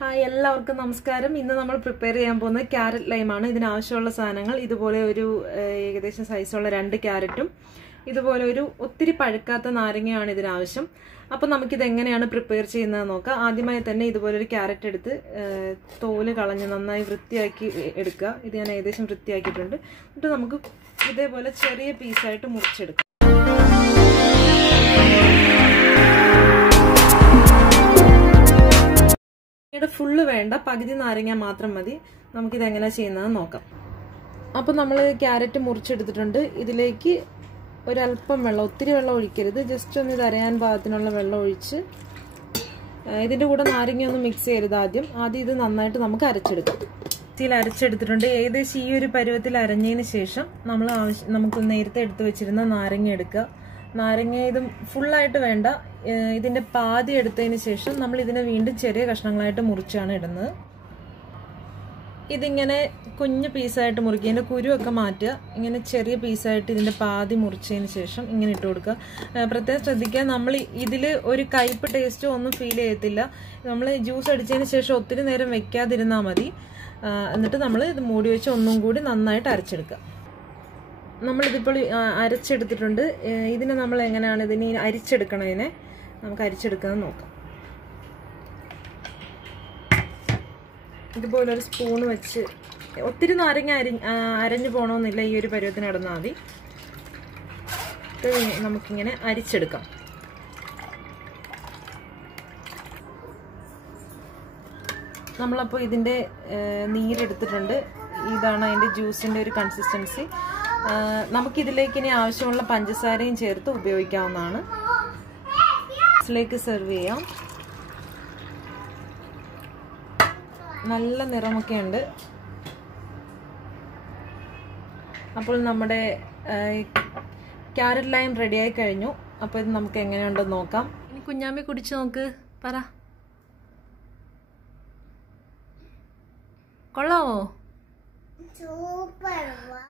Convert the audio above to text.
Hi എല്ലാവർക്കും നമസ്കാരം. ഇന്ന് നമ്മൾ പ്രിപ്പയർ ചെയ്യാൻ പോകുന്നത് ക്യാരറ്റ് ലൈമാണ്. ഇതിനാവശ്യമുള്ള സാധനങ്ങൾ ഇതുപോലെ ഒരു ഏകദേശം സൈസുള്ള 2 ക്യാരറ്റും ഇതുപോലെ ഒരു ഒത്തിരി പഴുക്കാത്ത നാരങ്ങയാണ് ഇതിനാവശ്യം. അപ്പോൾ നമുക്കിത് എങ്ങനെയാണ് പ്രിപ്പയർ ചെയ്യുന്നത് നോക്കാം. ആദ്യമായി തന്നെ ഇതുപോലെ ഒരു ക്യാരറ്റ് എടുത്ത് തോല് കളഞ്ഞ് നന്നായി വൃത്തിയാക്കി എടുക്കുക. ഇത് ഞാൻ ഏകദേശം വൃത്തിയാക്കിയിട്ടുണ്ട്. എന്നിട്ട് നമുക്ക് ഇതേപോലെ ചെറിയ പീസായിട്ട് മുറിച്ചെടുക്കാം. ഫുള്ള് വേണ്ട, പകുതി നാരങ്ങ മാത്രം മതി. നമുക്കിത് എങ്ങനെ ചെയ്യുന്നതെന്ന് നോക്കാം. അപ്പോൾ നമ്മൾ ക്യാരറ്റ് മുറിച്ചെടുത്തിട്ടുണ്ട്. ഇതിലേക്ക് ഒരല്പം വെള്ളം, ഒത്തിരി വെള്ളം ഒഴിക്കരുത്, ജസ്റ്റ് ഒന്ന് ഇത് അരയാൻ പാകത്തിനുള്ള വെള്ളം ഒഴിച്ച് ഇതിൻ്റെ കൂടെ നാരങ്ങ ഒന്ന് മിക്സ് ചെയ്യരുത്. ആദ്യം ഇത് നന്നായിട്ട് നമുക്ക് അരച്ചെടുക്കാം. ഇതിൽ അരച്ചെടുത്തിട്ടുണ്ട്. ഏകദേശം ഈ ഒരു പരുവത്തിൽ അരഞ്ഞതിന് ശേഷം നമുക്ക് നേരത്തെ എടുത്ത് വെച്ചിരുന്ന നാരങ്ങ എടുക്കുക. നാരങ്ങ ഇത് ഫുള്ളായിട്ട് വേണ്ട, ഇതിൻ്റെ പാതി എടുത്തതിന് ശേഷം നമ്മൾ ഇതിനെ വീണ്ടും ചെറിയ കഷ്ണങ്ങളായിട്ട് മുറിച്ചാണ് ഇടുന്നത്. ഇതിങ്ങനെ കുഞ്ഞു പീസായിട്ട് മുറിക്കുക, ഇതിൻ്റെ കുരുവൊക്കെ മാറ്റുക. ഇങ്ങനെ ചെറിയ പീസായിട്ട് ഇതിൻ്റെ പാതി മുറിച്ചതിന് ശേഷം ഇങ്ങനെ ഇട്ട് കൊടുക്കുക. പ്രത്യേകം ശ്രദ്ധിക്കുക, നമ്മൾ ഇതിൽ ഒരു കയ്പ്പ് ടേസ്റ്റോ ഒന്നും ഫീൽ ചെയ്യത്തില്ല. നമ്മൾ ജ്യൂസ് അടിച്ചതിന് ശേഷം ഒത്തിരി നേരം വെക്കാതിരുന്നാൽ മതി. എന്നിട്ട് നമ്മൾ ഇത് മൂടി വെച്ച് ഒന്നും കൂടി നന്നായിട്ട് അരച്ചെടുക്കുക. നമ്മളിതിപ്പോൾ അരച്ചെടുത്തിട്ടുണ്ട്. ഇതിനെ നമ്മൾ എങ്ങനെയാണ് ഇതിനെ അരിച്ചെടുക്കണതിനെ നമുക്ക് അരിച്ചെടുക്കുന്നത് നോക്കാം. ഇതുപോലെ ഒരു സ്പൂൺ വെച്ച്, ഒത്തിരി നാരങ്ങ അരഞ്ഞു പോകണമെന്നില്ല, ഈ ഒരു പരുവത്തിന് ഇടുന്നാൽ മതി. നമുക്കിങ്ങനെ അരിച്ചെടുക്കാം. നമ്മളപ്പോൾ ഇതിൻ്റെ നീരെടുത്തിട്ടുണ്ട്. ഇതാണ് അതിൻ്റെ ജ്യൂസിൻ്റെ ഒരു കൺസിസ്റ്റൻസി. നമുക്കിതിലേക്ക് ഇനി ആവശ്യമുള്ള പഞ്ചസാരയും ചേർത്ത് ഉപയോഗിക്കാവുന്നതാണ്. ഗ്ലാസ്സിലേക്ക് സെർവ് ചെയ്യാം. നല്ല നിറമൊക്കെ ഉണ്ട്. അപ്പോൾ നമ്മുടെ ക്യാരറ്റ് ലൈം റെഡിയായി കഴിഞ്ഞു. അപ്പോൾ ഇത് നമുക്ക് എങ്ങനെയുണ്ടെന്ന് നോക്കാം. ഇനി കുഞ്ഞാമ്മി കുടിച്ച് നോക്ക്, പറ, കൊള്ളാമോ? സൂപ്പർ.